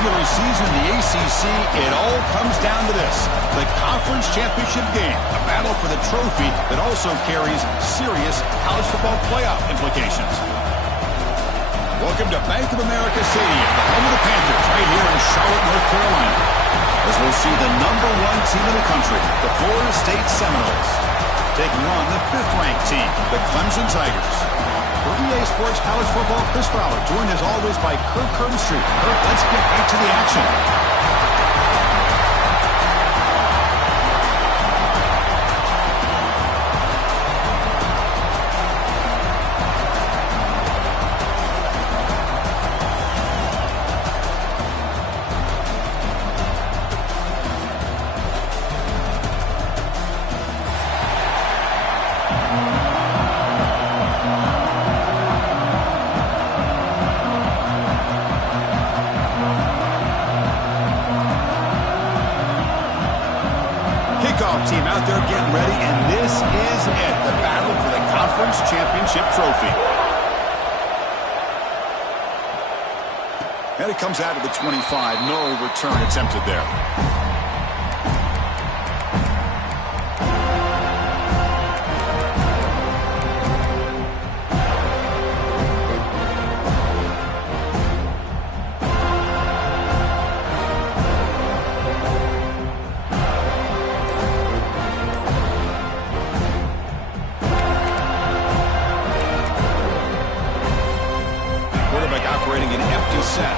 regular season in the ACC, it all comes down to this: the conference championship game, a battle for the trophy that also carries serious college football playoff implications. Welcome to Bank of America Stadium, the home of the Panthers, right here in Charlotte, North Carolina, as we'll see the #1 team in the country, the Florida State Seminoles, taking on the 5th-ranked team, the Clemson Tigers. For EA Sports College Football, Chris Fowler, joined as always by Kirk Herbstreit. Kirk, let's get right to the action. Team out there getting ready, and this is it, the battle for the conference championship trophy. And it comes out of the 25. No return attempted there. Operating an empty set.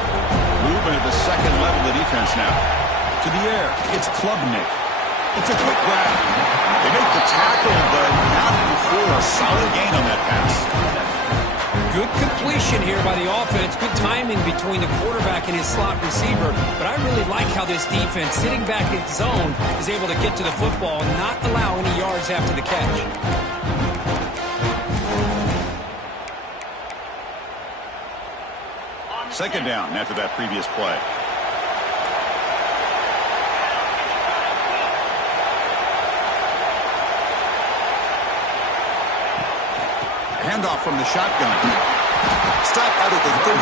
Movement at the second level of the defense now. To the air. It's Klubnik. It's a quick grab. They make the tackle, but not before a solid gain on that pass. Good completion here by the offense. Good timing between the quarterback and his slot receiver. But I really like how this defense, sitting back in zone, is able to get to the football and not allow any yards after the catch. Second down after that previous play. Handoff from the shotgun. Stop out at the 39,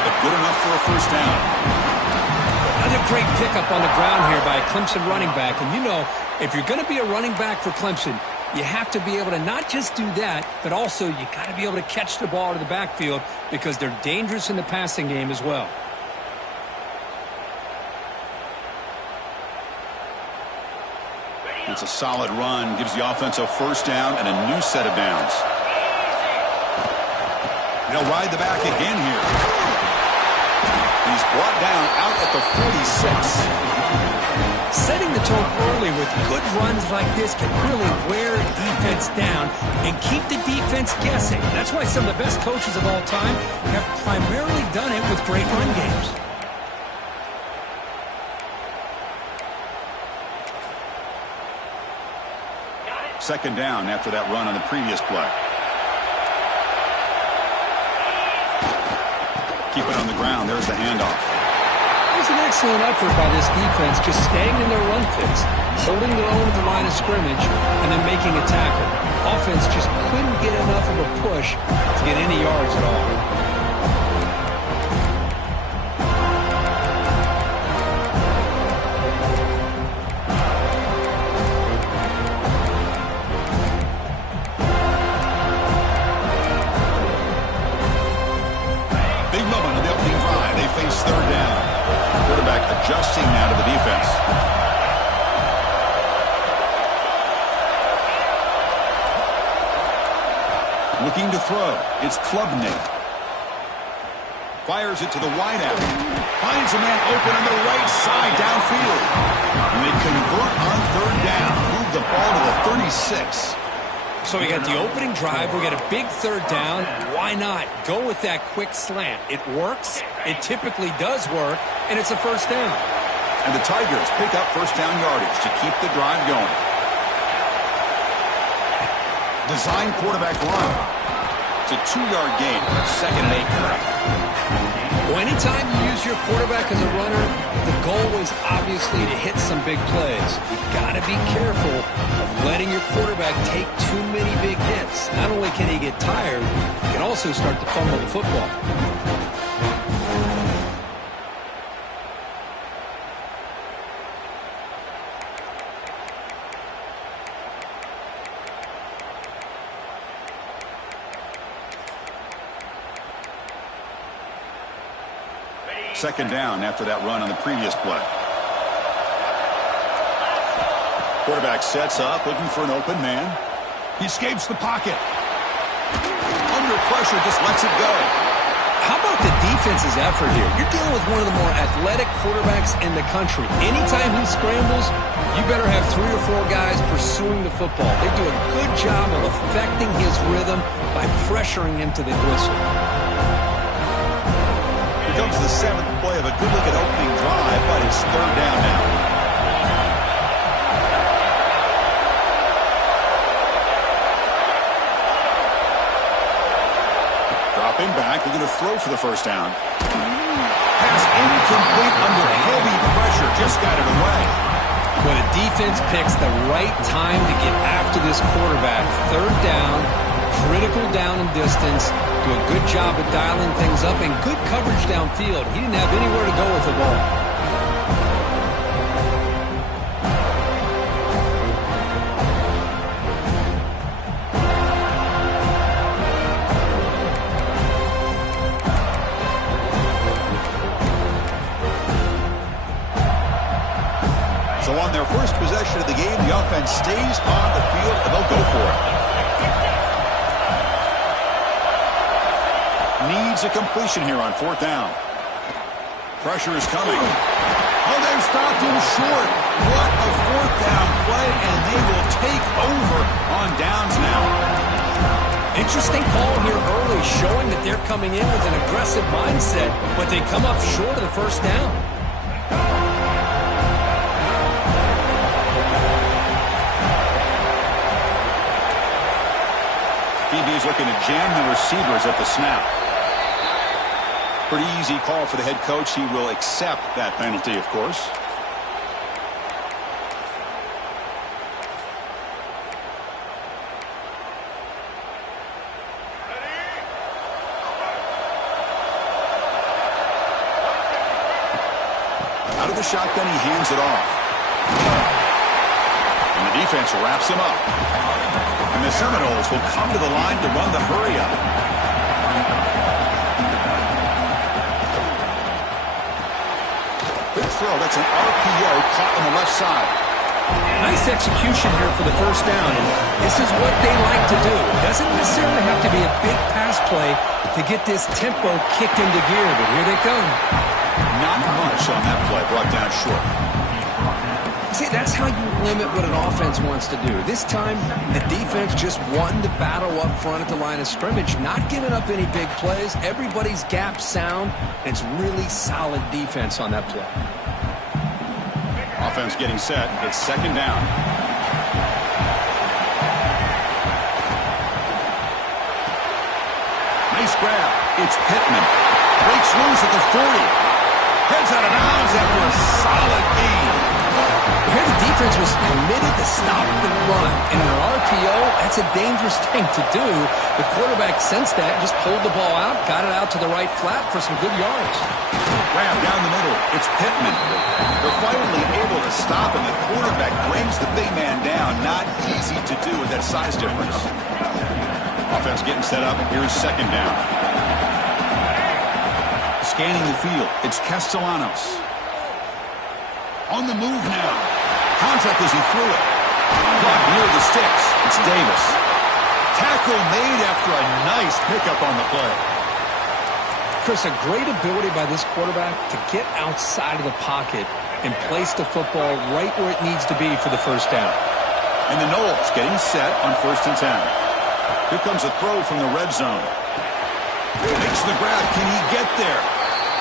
but good enough for a first down. Another great pickup on the ground here by a Clemson running back. And you know, if you're going to be a running back for Clemson, you have to be able to not just do that, but also you got to be able to catch the ball to the backfield because they're dangerous in the passing game as well. It's a solid run, gives the offense a first down and a new set of downs. They'll ride the back again here. He's brought down out at the 46. Setting the tone early with good runs like this can really wear a defense down and keep the defense guessing. That's why some of the best coaches of all time have primarily done it with great run games. Second down after that run on the previous play. Keep it on the ground. There's the handoff. It was an excellent effort by this defense, just staying in their run fits, holding their own at the line of scrimmage, and then making a tackle. Offense just couldn't get enough of a push to get any yards at all. Big moment on the opening drive. They face third down. Quarterback adjusting now to the defense. Looking to throw. It's Klubnik. Fires it to the wideout. Finds a man open on the right side downfield. And they convert on third down. Move the ball to the 36. So we got the opening drive. We got a big third down. Why not go with that quick slant? It works. It typically does work. And it's a first down. And the Tigers pick up first down yardage to keep the drive going. Design quarterback run. It's a 2-yard gain. Second and 8 correct. Well, anytime you use your quarterback as a runner, the goal is obviously to hit some big plays. You've got to be careful of letting your quarterback take too many big hits. Not only can he get tired, he can also start to fumble the football. Second down after that run on the previous play. Quarterback sets up, looking for an open man. He escapes the pocket. Under under pressure, just lets it go. How about the defense's effort here? You're dealing with one of the more athletic quarterbacks in the country. Anytime he scrambles, you better have 3 or 4 guys pursuing the football. They do a good job of affecting his rhythm by pressuring him to the whistle. Here comes the 7th play of a good-looking opening drive, but it's 3rd down now. Dropping back, they're going to throw for the first down. Pass incomplete under heavy pressure, just got it away. When a defense picks the right time to get after this quarterback, 3rd down, critical down and distance, do a good job of dialing things up, and good coverage downfield. He didn't have anywhere to go with the ball. So on their first possession of the game, the offense stays on the field, and they'll go for it. Needs a completion here on 4th down. Pressure is coming. Oh, they've stopped him short. What a 4th down play, and they will take over on downs now. Interesting call here early, showing that they're coming in with an aggressive mindset, but they come up short of the first down. DB is looking to jam the receivers at the snap. Pretty easy call for the head coach. He will accept that penalty, of course. Out of the shotgun, he hands it off. And the defense wraps him up. And the Seminoles will come to the line to run the hurry-up. Quick throw. That's an RPO caught on the left side. Nice execution here for the first down. And this is what they like to do. It doesn't necessarily have to be a big pass play to get this tempo kicked into gear, but here they come. Not much on that play, brought down short. See, that's how you limit what an offense wants to do. This time, the defense just won the battle up front at the line of scrimmage, not giving up any big plays. Everybody's gap sound, and it's really solid defense on that play. Offense getting set. It's 2nd down. Nice grab. It's Pittman. Breaks loose at the 40. Heads out of bounds after a solid gain. Here the defense was committed to stop the run. And in an RPO, that's a dangerous thing to do. The quarterback sensed that, just pulled the ball out, got it out to the right flat for some good yards. Grab down the middle. It's Pittman. They're finally able to stop, and the quarterback brings the big man down. Not easy to do with that size difference. Offense getting set up. Here's 2nd down. Scanning the field. It's Castellanos. On the move now. Contact as he threw it. Caught near the sticks. It's Davis. Tackle made after a nice pickup on the play. Chris, a great ability by this quarterback to get outside of the pocket and place the football right where it needs to be for the first down. And the Noles getting set on 1st and 10. Here comes a throw from the red zone. Makes the grab. Can he get there?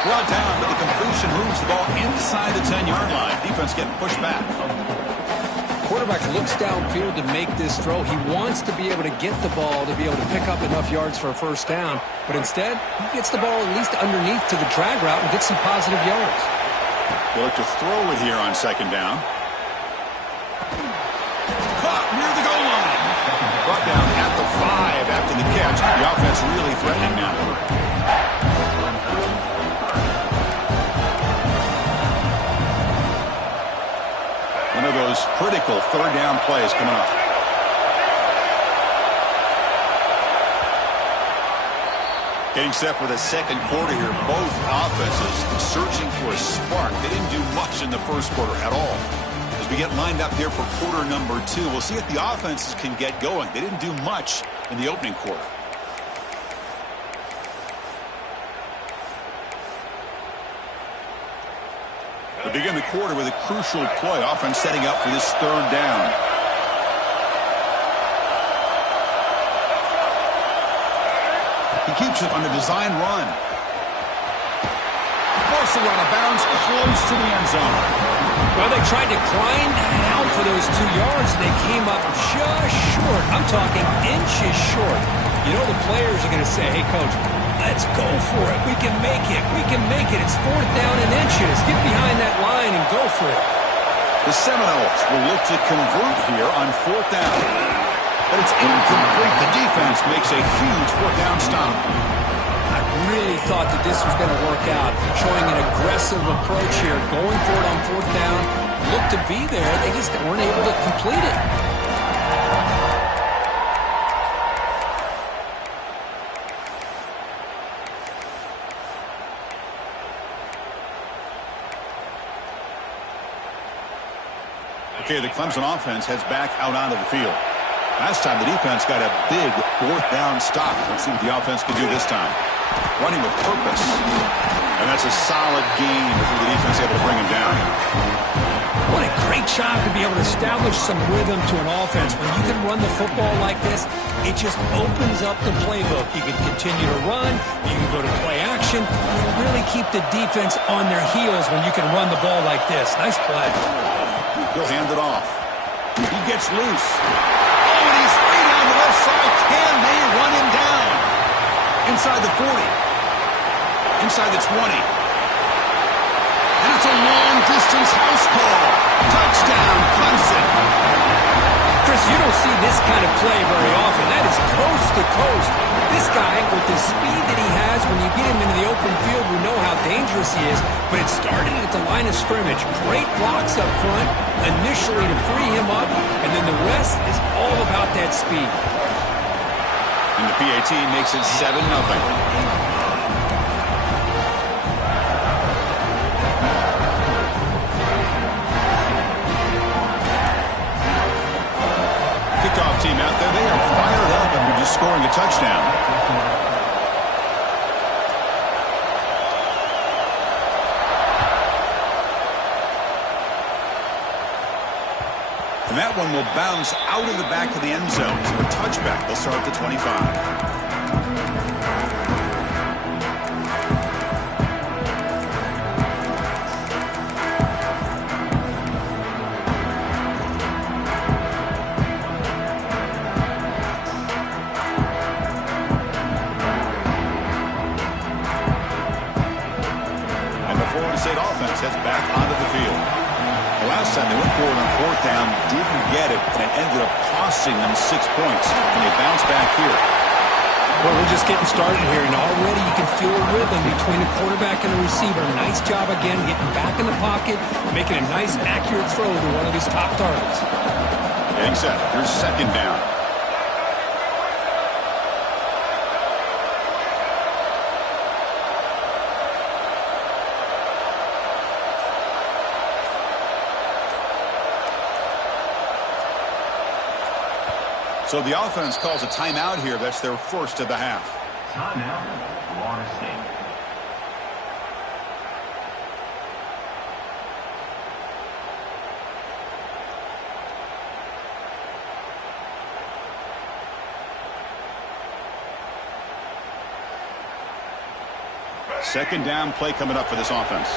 Brought down, but the completion moves the ball inside the 10-yard line. Defense getting pushed back. Quarterback looks downfield to make this throw. He wants to be able to get the ball to be able to pick up enough yards for a first down. But instead, he gets the ball at least underneath to the drag route and gets some positive yards. They look to throw it here on 2nd down. Caught near the goal line. Brought down at the 5 after the catch. The offense really threatening now. One of those critical 3rd down plays coming up. Getting set for the 2nd quarter here. Both offenses searching for a spark. They didn't do much in the 1st quarter at all. As we get lined up here for quarter number 2, we'll see if the offenses can get going. They didn't do much in the opening quarter. They begin the quarter with a crucial play. Offense setting up for this third down. He keeps it on the design run. Forced to run a bounce close to the end zone. Well, they tried to grind that out for those 2 yards. They came up just short. I'm talking inches short. You know the players are going to say, hey, Coach, let's go for it. We can make it. We can make it. It's 4th down and inches. Get behind that line and go for it. The Seminoles will look to convert here on 4th down. But it's incomplete. The defense makes a huge 4th down stop. I really thought that this was going to work out, showing an aggressive approach here, going for it on 4th down. Looked to be there. They just weren't able to complete it. Okay, the Clemson offense heads back out onto the field. Last time the defense got a big 4th down stop. Let's see what the offense can do this time. Running with purpose. And that's a solid gain before the defense able to bring him down. What a great job to be able to establish some rhythm to an offense. When you can run the football like this, it just opens up the playbook. You can continue to run. You can go to play action. And really keep the defense on their heels when you can run the ball like this. Nice play. He'll hand it off. He gets loose. Oh, and he's free down the left side. Can they run him down? Inside the 40. Inside the 20. And it's a long-distance house call. Touchdown, Clemson. Chris, you don't see this kind of play very often. That is coast to coast. This guy, with the speed that he has, when you get him into the open field, we know how dangerous he is. But it started at the line of scrimmage. Great blocks up front, initially to free him up, and then the rest is all about that speed. And the PAT makes it 7-0. Kickoff team out there, they are fired up after just scoring a touchdown. And that one will bounce out of the back of the end zone. So a touchback, they'll start at the 25. Heads back onto the field. The last time they went forward on 4th down, didn't get it, and it ended up costing them 6 points. And they bounce back here. Well, we're just getting started here, and already you can feel a rhythm between the quarterback and the receiver. Nice job again, getting back in the pocket, making a nice, accurate throw to one of his top targets. Getting set. Here's 2nd down. So the offense calls a timeout here. That's their first of the half. Timeout, Florida State. Second down play coming up for this offense.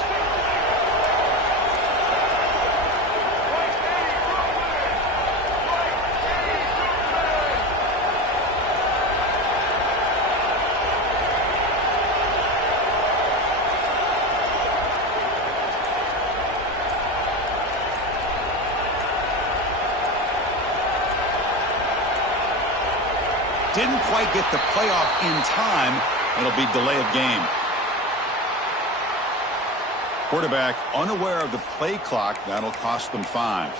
Didn't quite get the playoff in time. It'll be delay of game. Quarterback unaware of the play clock. That'll cost them 5.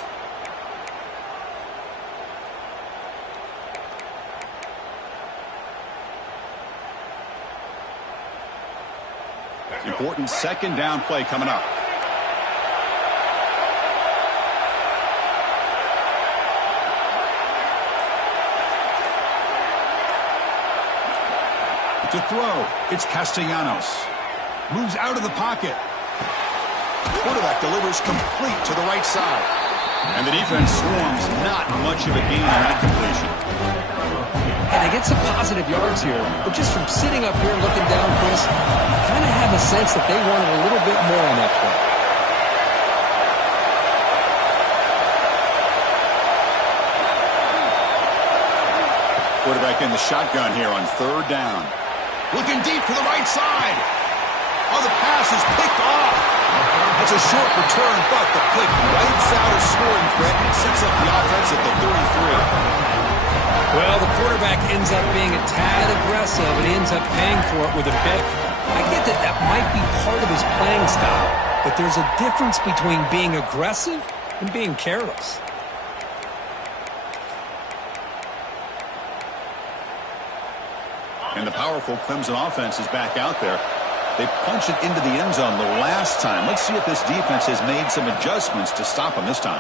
Important second down play coming up. To throw, it's Castellanos. Moves out of the pocket. Quarterback delivers complete to the right side. And the defense swarms, not much of a gain on that completion. And they get some positive yards here, but just from sitting up here looking down, Chris, you kind of have a sense that they wanted a little bit more on that play. Quarterback in the shotgun here on third down. Looking deep to the right side. Oh, the pass is picked off. It's a short return, but the pick wipes out a scoring threat and sets up the offense at the 33. Well, the quarterback ends up being a tad aggressive and ends up paying for it with a pick. I get that that might be part of his playing style, but there's a difference between being aggressive and being careless. And the powerful Clemson offense is back out there. They punched it into the end zone the last time. Let's see if this defense has made some adjustments to stop them this time.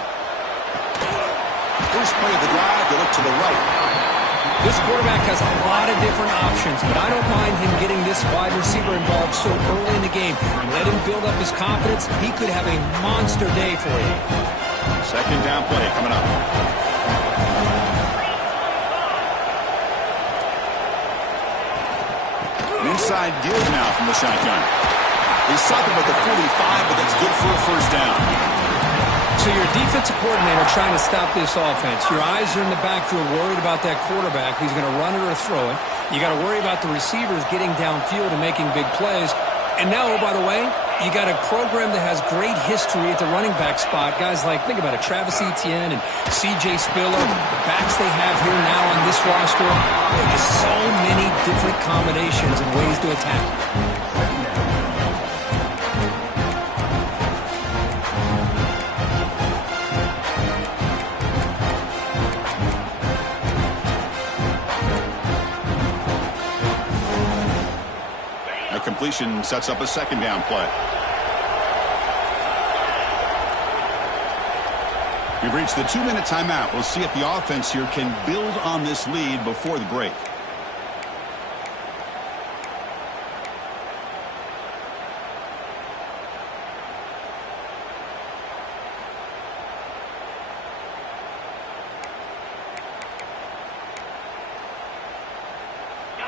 First play of the drive, they look to the right. This quarterback has a lot of different options, but I don't mind him getting this wide receiver involved so early in the game. Let him build up his confidence. He could have a monster day for you. Second down play coming up. An inside give now from the shotgun. He's stopping at the 45, but that's good for a first down. So your defensive coordinator trying to stop this offense. Your eyes are in the backfield worried about that quarterback who's going to run it or throw it. You got to worry about the receivers getting downfield and making big plays. And now, oh, by the way, you got a program that has great history at the running back spot. Guys like, think about it, Travis Etienne and C.J. Spiller, the backs they have here now on this roster. There's so many different combinations and ways to attack it. Completion sets up a second down play. We've reached the 2-minute timeout. We'll see if the offense here can build on this lead before the break.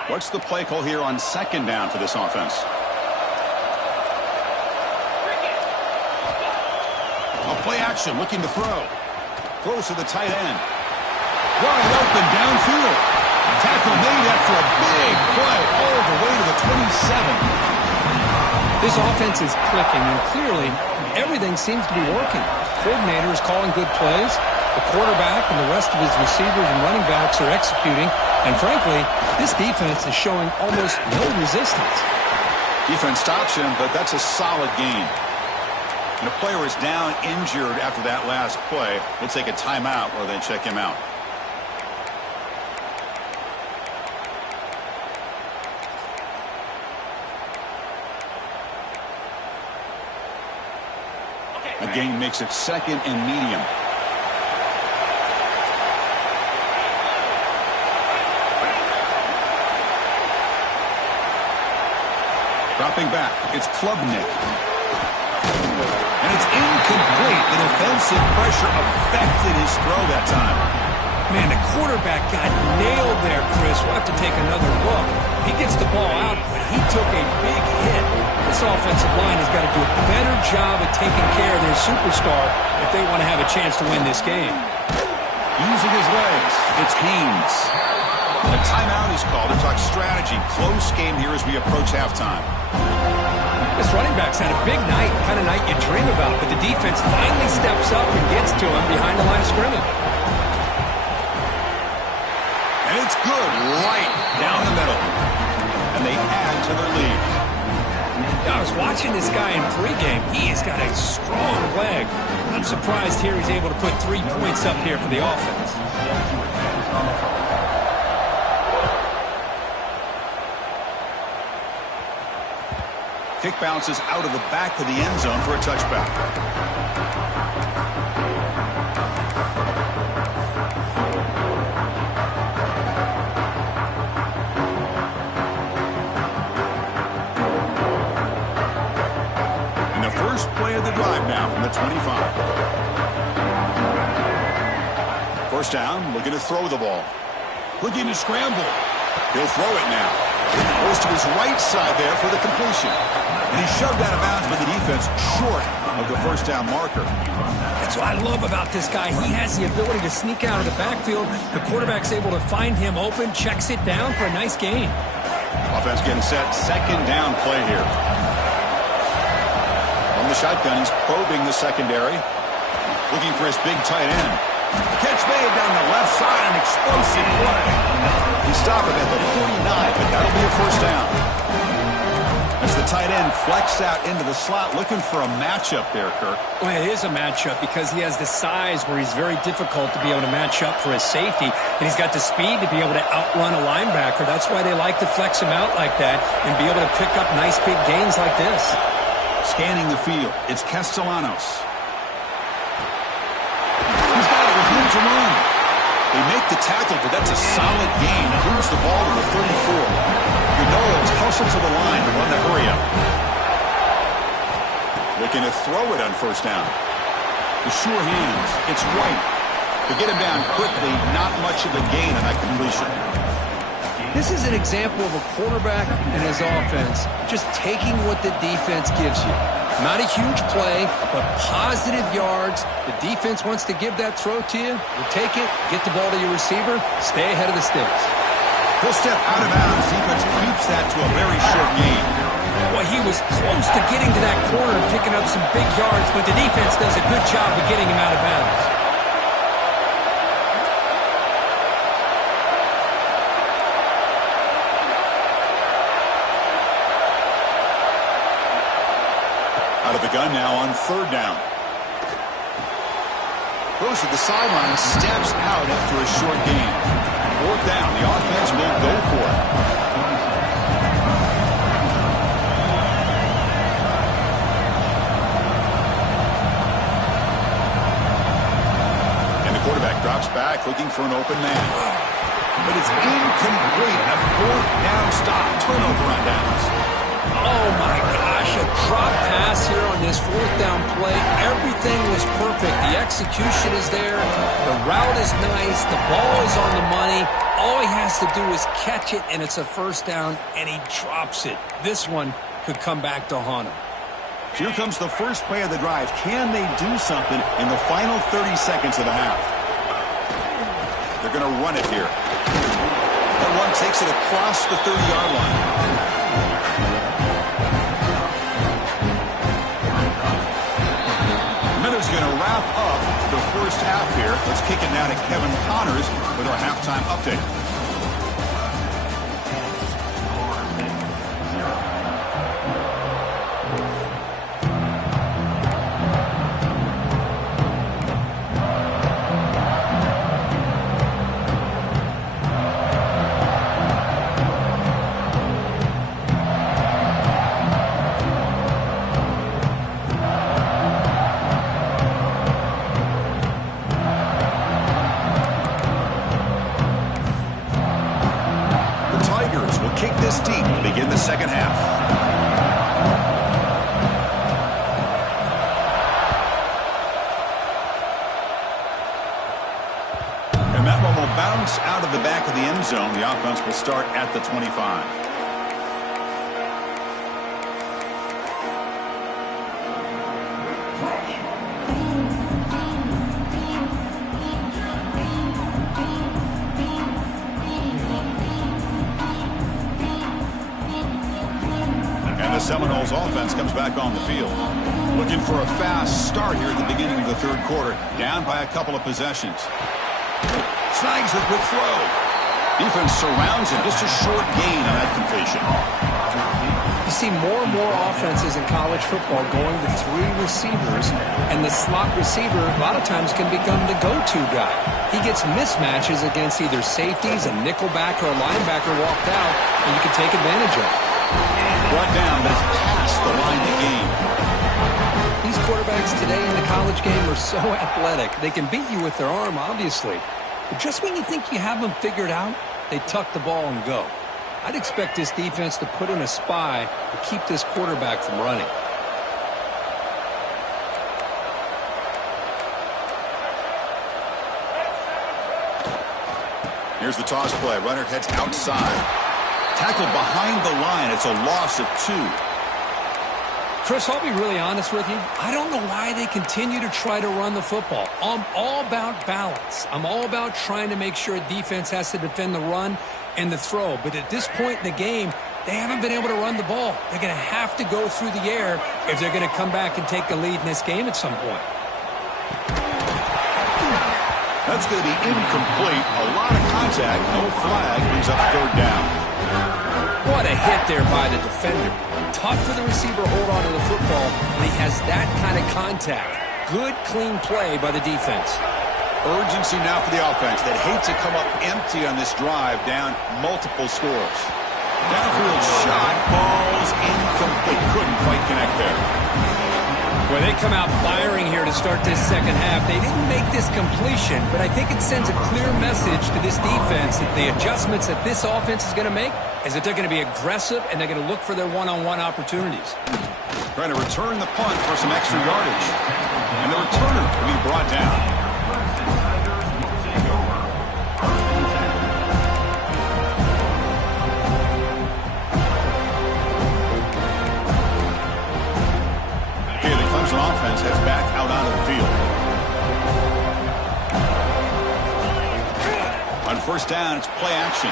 What's the play call here on second down for this offense? A play action, looking to throw. Throws to the tight end. Wide open downfield. Tackle made after a big play all the way to the 27. This offense is clicking, and clearly everything seems to be working. The coordinator is calling good plays. The quarterback and the rest of his receivers and running backs are executing. And frankly, this defense is showing almost no resistance. Defense stops him, but that's a solid gain. And the player is down injured after that last play. We'll take a timeout while they check him out. A gain makes it second and medium. Dropping back, it's Klubnik. And it's incomplete. The defensive pressure affected his throw that time. Man, the quarterback got nailed there, Chris. We'll have to take another look. He gets the ball out, but he took a big hit. This offensive line has got to do a better job of taking care of their superstar if they want to have a chance to win this game. Using his legs, it's Haynes. And a timeout is called to talk strategy. Close game here as we approach halftime. This running back's had a big night, kind of night you dream about, but the defense finally steps up and gets to him behind the line of scrimmage. And it's good right down the middle. And they add to their lead. I was watching this guy in pregame. He has got a strong leg. I'm surprised here he's able to put 3 points up here for the offense. Kick bounces out of the back of the end zone for a touchback. And the first play of the drive now from the 25. First down, looking to throw the ball. Looking to scramble. He'll throw it now. Goes to his right side there for the completion. And he shoved out of bounds by the defense short of the first down marker. That's what I love about this guy. He has the ability to sneak out of the backfield. The quarterback's able to find him open, checks it down for a nice gain. Offense getting set. Second down play here. On the shotgun, he's probing the secondary. Looking for his big tight end. Catch made down the left side, an explosive play. He stopped it at the 49, but that'll be a first down. As the tight end flexed out into the slot, looking for a matchup there, Kirk. Well, it is a matchup because he has the size where he's very difficult to be able to match up for his safety, and he's got the speed to be able to outrun a linebacker. That's why they like to flex him out like that and be able to pick up nice big gains like this. Scanning the field, it's Castellanos. He's got it with room to run. They make the tackle, but that's a solid gain. Moves the ball to the 34. Gano's hustle to the line to run the hurry up. Looking to throw it on first down. The sure hands. It's White. To get him down quickly, not much of a gain on that completion. This is an example of a quarterback and his offense just taking what the defense gives you. Not a huge play, but positive yards. The defense wants to give that throw to you. You take it, get the ball to your receiver, stay ahead of the sticks. He'll step out of bounds. Defense keeps that to a very short gain. Well, he was close to getting to that corner and picking up some big yards, but the defense does a good job of getting him out of bounds. Out of the gun now on third down. Goes to the sideline, steps out after a short gain. Fourth down, the offense will go for it. And the quarterback drops back, looking for an open man. But it's incomplete. A fourth down stop. Turnover on downs. Oh, my gosh, a drop pass here on this fourth down play. Everything was perfect. The execution is there. The route is nice. The ball is on the money. All he has to do is catch it, and it's a first down, and he drops it. This one could come back to haunt him. Here comes the first play of the drive. Can they do something in the final 30 seconds of the half? They're going to run it here. That one takes it across the 30-yard line. Miller's going to wrap up the first half here. Let's kick it now to Kevin Connors with our halftime update. Kick this deep to begin the second half. And that one will bounce out of the back of the end zone. The offense will start at the 25. The Seminoles offense comes back on the field. Looking for a fast start here at the beginning of the third quarter. Down by a couple of possessions. Snags a quick throw. Defense surrounds him. Just a short gain on that completion. You see more and more offenses in college football going to three receivers, and the slot receiver a lot of times can become the go-to guy. He gets mismatches against either safeties, a nickelback, or a linebacker walked out, and you can take advantage of it. Brought down, but it's past the line to gain. These quarterbacks today in the college game are so athletic. They can beat you with their arm, obviously. But just when you think you have them figured out, they tuck the ball and go. I'd expect this defense to put in a spy to keep this quarterback from running. Here's the toss play. Runner heads outside. Tackled behind the line. It's a loss of 2. Chris, I'll be really honest with you. I don't know why they continue to try to run the football. I'm all about balance. I'm all about trying to make sure defense has to defend the run and the throw. But at this point in the game, they haven't been able to run the ball. They're going to have to go through the air if they're going to come back and take the lead in this game at some point. That's going to be incomplete. A lot of contact. No flag. Brings up 3rd down. What a hit there by the defender. Tough for the receiver to hold on to the football when he has that kind of contact. Good, clean play by the defense. Urgency now for the offense that hate to come up empty on this drive, down multiple scores. Downfield shot falls incomplete. Couldn't quite connect there. Well, they come out firing here to start this second half. They didn't make this completion, but I think it sends a clear message to this defense that the adjustments that this offense is going to make is that they're going to be aggressive and they're going to look for their one-on-one opportunities. Trying to return the punt for some extra yardage. And the returner will be brought down. Offense heads back out onto the field. On 1st down, it's play action.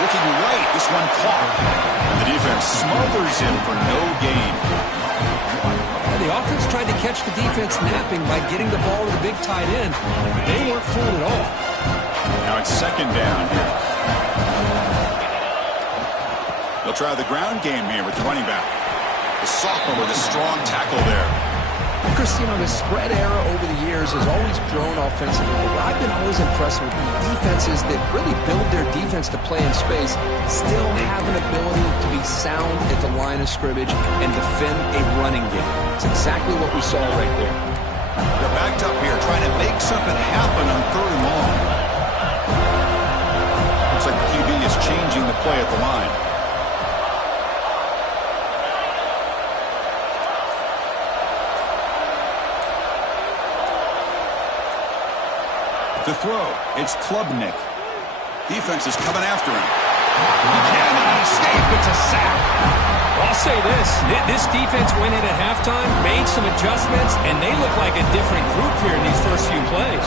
Looking right, this one caught. And the defense smothers him for no gain. The offense tried to catch the defense napping by getting the ball to the big tight end. They weren't fooled at all. Now it's 2nd down here. They'll try the ground game here with the running back. The sophomore with a strong tackle there. Chris, the spread era over the years has always grown offensively. But I've been always impressed with the defenses that really build their defense to play in space, still have an ability to be sound at the line of scrimmage and defend a running game. It's exactly what we saw right there. They're backed up here trying to make something happen on 3rd and long. Looks like the QB is changing the play at the line. To throw, it's Klubnik. Defense is coming after him. He cannot escape. It's a sack. I'll say this defense went in at halftime, made some adjustments, and they look like a different group here in these first few plays.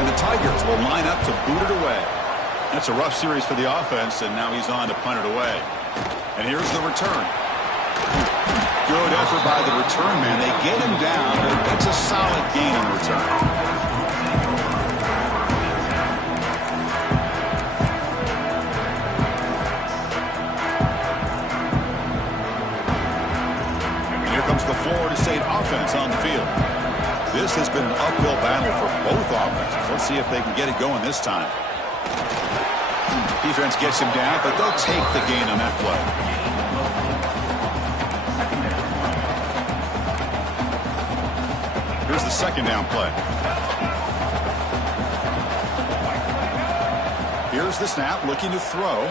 And the Tigers will line up to boot it away. That's a rough series for the offense, and now he's on to punt it away. And here's the return. Good effort by the return man. They get him down, but it's a solid gain on the return. The Florida State offense on the field. This has been an uphill battle for both offenses. Let's see if they can get it going this time. Defense gets him down, but they'll take the gain on that play. Here's the 2nd down play. Here's the snap, looking to throw.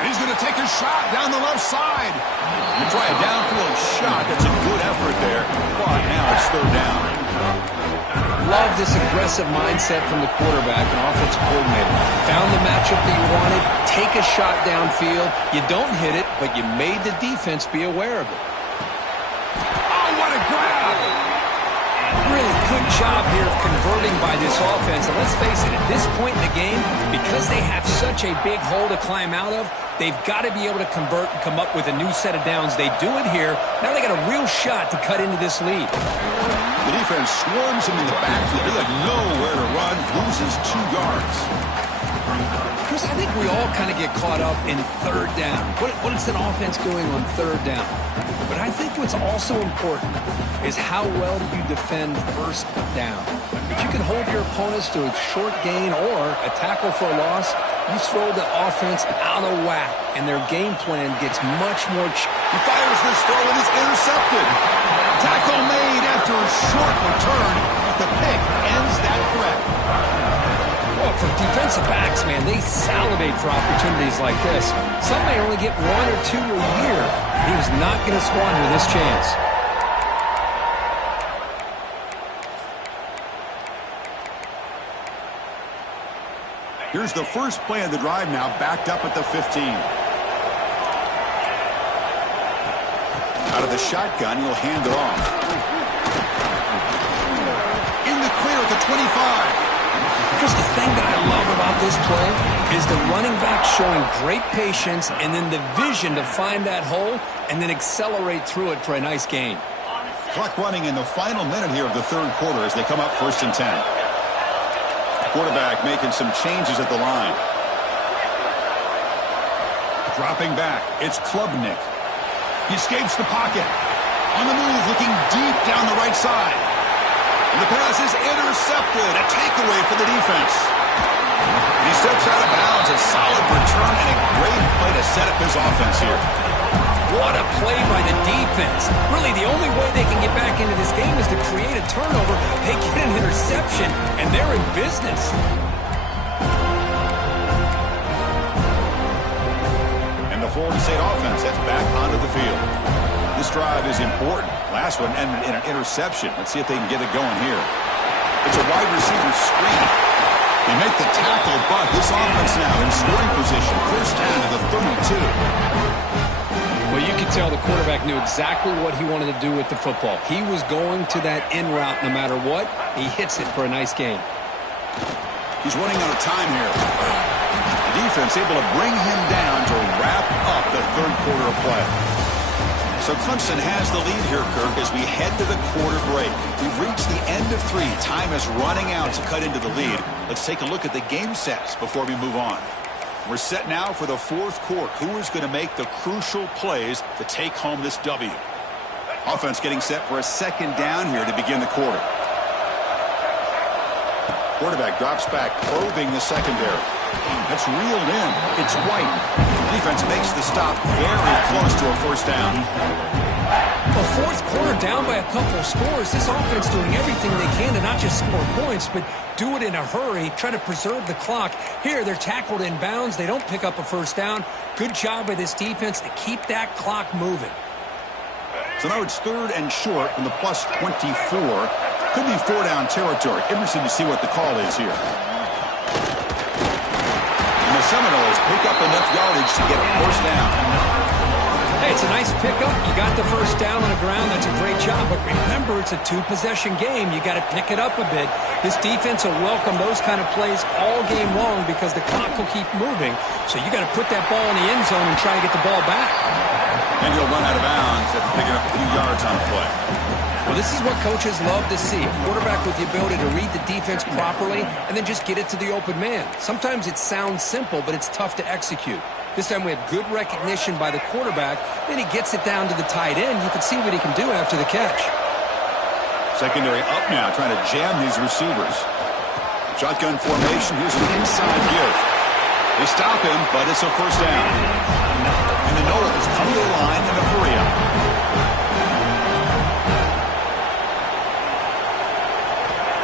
And he's going to take a shot down the left side. You try a downfield shot. That's a good effort there. But now it's 3rd down. Love this aggressive mindset from the quarterback and offensive coordinator. Found the matchup that you wanted. Take a shot downfield. You don't hit it, but you made the defense be aware of it. Oh, what a grab! Really good job here of converting by this offense. And let's face it, at this point in the game, because they have such a big hole to climb out of, they've got to be able to convert and come up with a new set of downs. They do it here. Now they got a real shot to cut into this lead. The defense swarms him in the backfield. He had nowhere to run, loses 2 yards. Chris, I think we all kind of get caught up in 3rd down. What is an offense doing on 3rd down? But I think what's also important is how well do you defend 1st down. If you can hold your opponents to a short gain or a tackle for a loss, you throw the offense out of whack, and their game plan gets much more. He fires this throw and is intercepted. Tackle made after a short return, but the pick ends that threat. Well, for defensive backs, man, they salivate for opportunities like this. Some may only get 1 or 2 a year. He was not going to squander this chance. Here's the first play of the drive now, backed up at the 15. Out of the shotgun, he'll hand it off. In the clear at the 25. Here's the thing that I love about this play is the running back showing great patience and then the vision to find that hole and then accelerate through it for a nice gain. Clock running in the final minute here of the third quarter as they come up 1st and 10. Quarterback making some changes at the line. Dropping back, it's Klubnik. He escapes the pocket. On the move, looking deep down the right side. And the pass is intercepted. A takeaway for the defense. He steps out of bounds. A solid return and a great play to set up his offense here. What a play by the defense. Really, the only way they can get back into this game is to create a turnover. They get an interception, and they're in business. And the Florida State offense heads back onto the field. This drive is important. Last one ended in an interception. Let's see if they can get it going here. It's a wide receiver screen. They make the tackle, but this offense now in scoring position. First down to the 32. Well, you can tell the quarterback knew exactly what he wanted to do with the football. He was going to that in route no matter what. He hits it for a nice gain. He's running out of time here. The defense able to bring him down to wrap up the third quarter of play. So Clemson has the lead here, Kirk, as we head to the quarter break. We've reached the end of 3. Time is running out to cut into the lead. Let's take a look at the game sets before we move on. We're set now for the fourth quarter. Who is going to make the crucial plays to take home this W? Offense getting set for a second down here to begin the quarter. Quarterback drops back, probing the secondary. That's reeled in. It's White. Defense makes the stop very close to a first down. A fourth quarter down by a couple of scores. This offense doing everything they can to not just score points, but do it in a hurry, try to preserve the clock. Here, they're tackled in bounds. They don't pick up a first down. Good job by this defense to keep that clock moving. So now it's 3rd and short from the plus 24. Could be 4-down territory. Interesting to see what the call is here. And the Seminoles pick up enough yardage to get a first down. Hey, it's a nice pickup. You got the first down on the ground. That's a great job. But remember, it's a 2-possession game. You got to pick it up a bit. This defense will welcome those kind of plays all game long because the clock will keep moving. So you got to put that ball in the end zone and try to get the ball back. And he'll run out of bounds after picking up a few yards on the play. Well, this is what coaches love to see. A quarterback with the ability to read the defense properly and then just get it to the open man. Sometimes it sounds simple, but it's tough to execute. This time we have good recognition by the quarterback. Then he gets it down to the tight end. You can see what he can do after the catch. Secondary up now, trying to jam these receivers. Shotgun formation. Here's an inside give. They stop him, but it's a first down. And the Noles come to the line in a hurry up.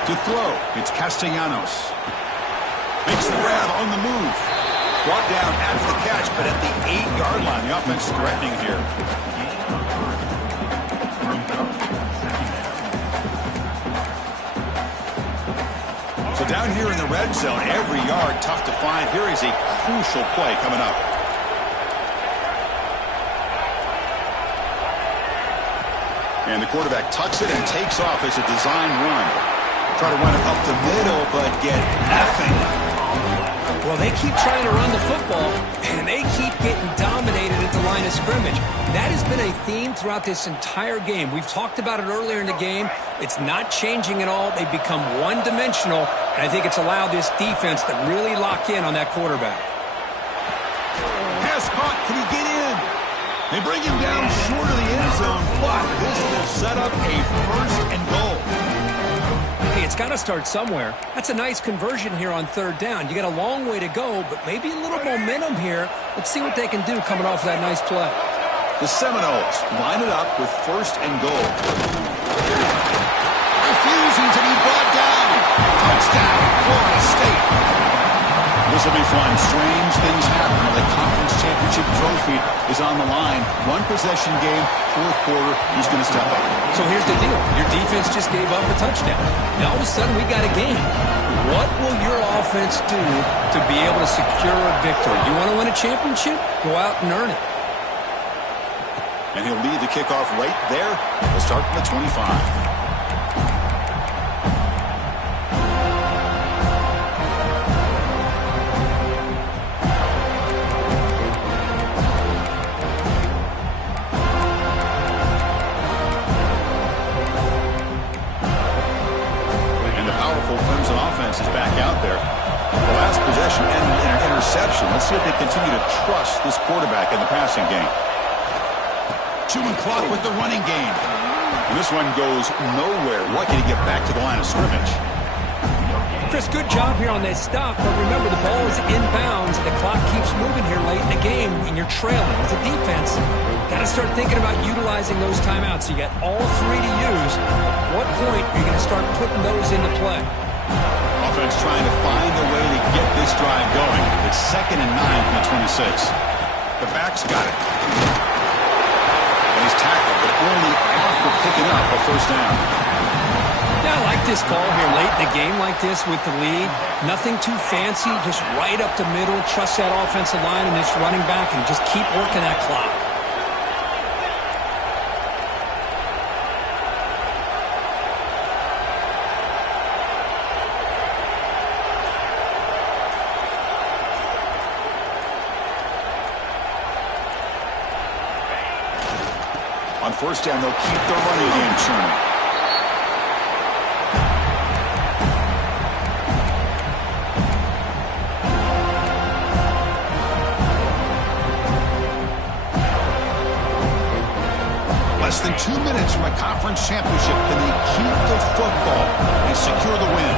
To throw, it's Castellanos. Makes the grab on the move. Brought down after the catch, but at the 8-yard line. The offense threatening here. So down here in the red zone, every yard tough to find. Here is a crucial play coming up. And the quarterback tucks it and takes off as a design run. Try to run it up the middle, but get nothing. Well, they keep trying to run the football, and they keep getting dominated at the line of scrimmage. That has been a theme throughout this entire game. We've talked about it earlier in the game. It's not changing at all. They've become one-dimensional, and I think it's allowed this defense to really lock in on that quarterback. Pass caught. Can he get in? They bring him down short of the end zone, but this will set up a first and goal. Hey, it's got to start somewhere. That's a nice conversion here on 3rd down. You got a long way to go, but maybe a little momentum here. Let's see what they can do coming off that nice play. The Seminoles line it up with 1st and goal. Refusing to be brought down. Touchdown, Florida State. This will be fun. Strange things happen when the conference championship trophy is on the line. One possession game, fourth quarter, who's going to step up? So here's the deal. Your defense just gave up a touchdown. Now all of a sudden we got a game. What will your offense do to be able to secure a victory? You want to win a championship? Go out and earn it. And he'll lead the kickoff right there. We'll start from the 25. Is back out there. The last possession ended in an interception. Let's see if they continue to trust this quarterback in the passing game. Chewing clock with the running game. And this one goes nowhere. Lucky to get back to the line of scrimmage. Chris, good job here on that stop, but remember the ball is inbounds and the clock keeps moving here late in the game and you're trailing. As a defense, got to start thinking about utilizing those timeouts. You got all three to use. At what point are you going to start putting those into play? Offense trying to find a way to get this drive going. It's 2nd and 9 from the 26. The back's got it. And he's tackled, but only after picking up a first down. Yeah, I like this call here late in the game like this with the lead. Nothing too fancy, just right up the middle. Trust that offensive line and this running back and just keep working that clock. On first down, they'll keep the running game churning. Less than 2 minutes from a conference championship. Can they keep the football and secure the win?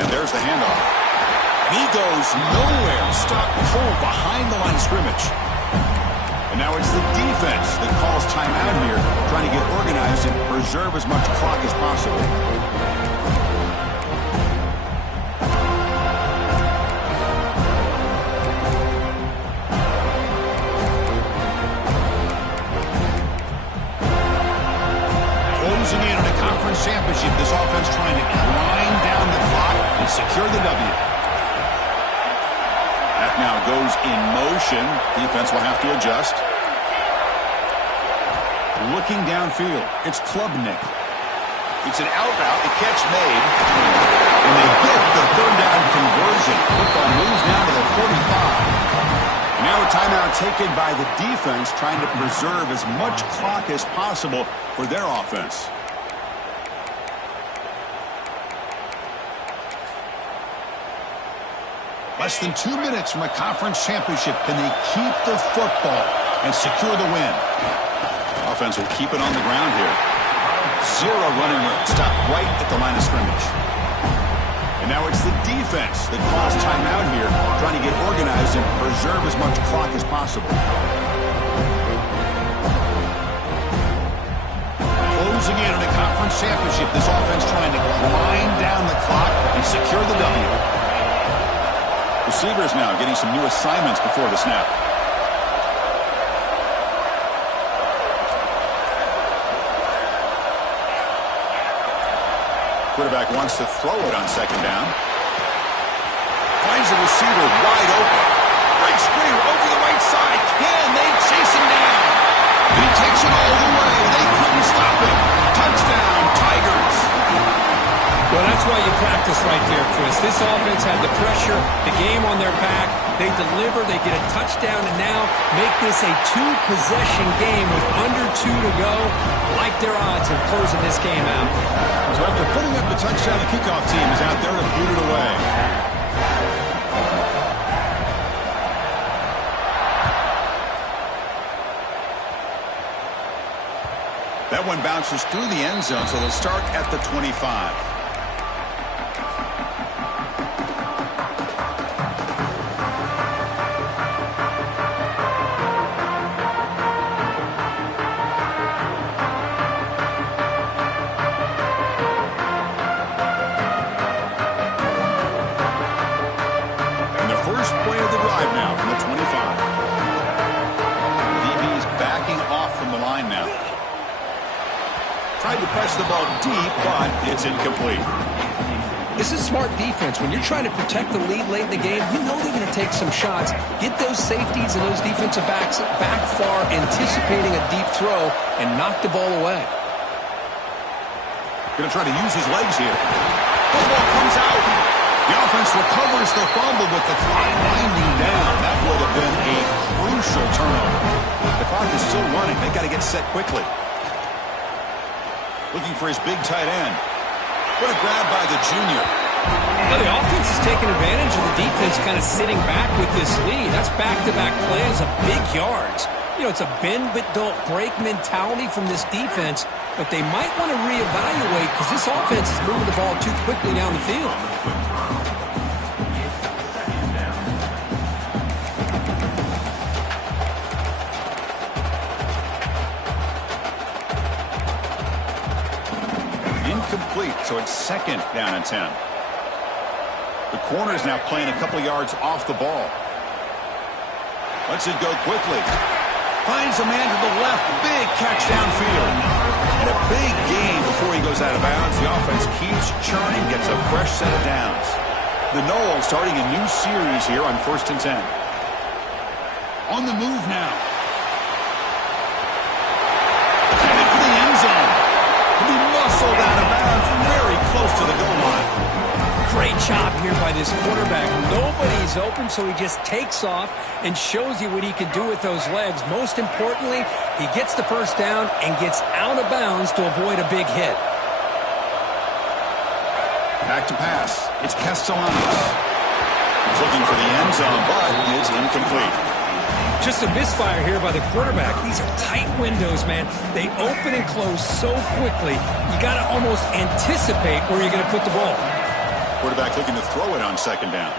And there's the handoff. And he goes nowhere. Stopped cold behind the line of scrimmage. And now it's the defense that calls timeout here, trying to get organized and preserve as much clock as possible. Closing in on a conference championship, this offense trying to grind down the clock and secure the W. That now goes in motion. Defense will have to adjust. Looking downfield, it's Klubnik. It's an out route, the catch made. And they get the third down conversion. Football moves now to the 45. Now a timeout taken by the defense, trying to preserve as much clock as possible for their offense. Less than 2 minutes from a conference championship. Can they keep the football and secure the win? Offense will keep it on the ground here. Zero running room. Stop right at the line of scrimmage. And now it's the defense that calls timeout here, trying to get organized and preserve as much clock as possible. Closing in on a conference championship. This offense trying to grind down the clock and secure the W. Receivers now getting some new assignments before the snap. Quarterback wants to throw it on second down. Finds a receiver wide open. Great screen over the right side. Can they chase him down? He takes it all the way. They couldn't stop him. Touchdown, Tigers. Well, that's why you practice right there, Chris. This offense had the pressure, the game on their back. They deliver, they get a touchdown, and now make this a two-possession game with under 2 to go. Like their odds of closing this game out. So after putting up the touchdown, the kickoff team is out there to boot it away. That one bounces through the end zone, so they'll start at the 25. to press the ball deep, but it's incomplete. This is smart defense. When you're trying to protect the lead late in the game, you know they're going to take some shots, get those safeties and those defensive backs back far, anticipating a deep throw, and knock the ball away. Going to try to use his legs here. Football comes out. The offense recovers the fumble with the clock winding down. That would have been a crucial turnover. The clock is still running. They've got to get set quickly. Looking for his big tight end. What a grab by the junior. Well, the offense is taking advantage of the defense kind of sitting back with this lead. That's back-to-back plays of big yards. You know, it's a bend-but-don't-break mentality from this defense, but they might want to reevaluate because this offense is moving the ball too quickly down the field. Incomplete, so it's second down and 10. The corner is now playing a couple yards off the ball. Lets it go quickly. Finds a man to the left. Big catch downfield. And a big gain before he goes out of bounds. The offense keeps churning, gets a fresh set of downs. The Noles starting a new series here on 1st and 10. On the move now. Headed for the end zone. He muscled out of bounds very close to the goal line. Great job here by this quarterback. Nobody's open, so he just takes off and shows you what he can do with those legs. Most importantly, he gets the first down and gets out of bounds to avoid a big hit. Back to pass. It's Castellanos. He's looking for the end zone, but it's incomplete. Just a misfire here by the quarterback. These are tight windows, man. They open and close so quickly, you got to almost anticipate where you're going to put the ball. Quarterback looking to throw it on second down.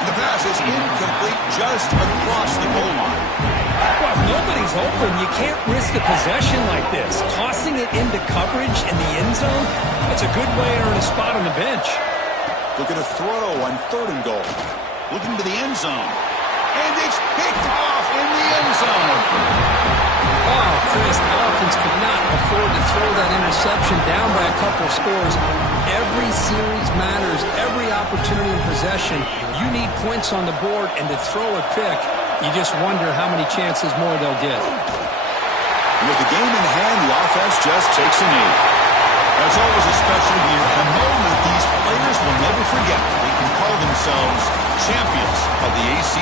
And the pass is incomplete just across the goal line. Well, if nobody's open, you can't risk the possession like this. Tossing it into coverage in the end zone, that's a good way to earn a spot on the bench. Looking to throw on 3rd and goal. Looking to the end zone. And it's picked off in the end zone. Oh, Chris, the offense could not afford to throw that interception down by a couple scores. Every series matters. Every opportunity in possession. You need points on the board, and to throw a pick, you just wonder how many chances more they'll get. And with the game in hand, the offense just takes a knee. That's always a special year, a moment these players will never forget. They can call themselves champions of the ACC.